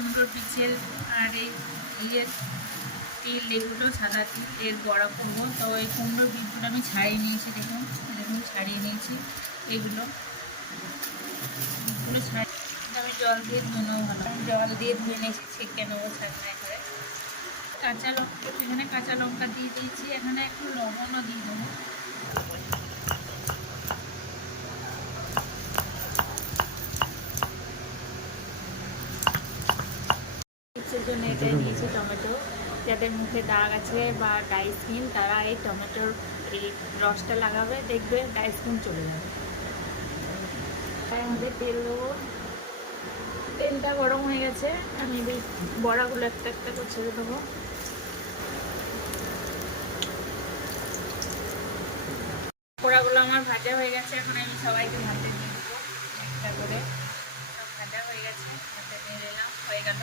কুমড়োর পিছের আর এই ইয়ের তিল, এগুলো সাদা তিল এর বড়া করবো। তো এই কুমড়োর বীজগুলো আমি ছাড়িয়ে নিয়েছি, দেখুন ছাড়িয়ে নিয়েছি। এগুলো ছাড়িয়ে আমি জল দিয়ে ধুয়ে নেবো, ভালো জল দিয়ে ধুয়ে নিয়েছি, ছেঁকে নেবো ছাঁকনায় করে। কাঁচা লঙ্কা, এখানে কাঁচা লঙ্কা দিয়ে দিয়েছি, এখানে একটু লবণও দিয়ে দেবো। জন্য এটাই নিয়েছি টমেটো। যাদের মুখে দাগ আছে বা ড্রাই স্কিন, তারা এই টমেটোর এই রসটা লাগাবে, দেখবে ড্রাই স্কিন চলে যাবে। তাই আমাদের তেল দেবো। তেলটা গরম হয়ে গেছে, আমি বড়াগুলো একটা একটা করে ছেড়ে দেবো। বড়াগুলো আমার ভাজা হয়ে গেছে, এখন আমি সবাইকে ভাতে দিয়ে দেবো একটা করে। সব ভাজা হয়ে গেছে, ভাতে দিয়ে দিলাম, হয়ে গেল।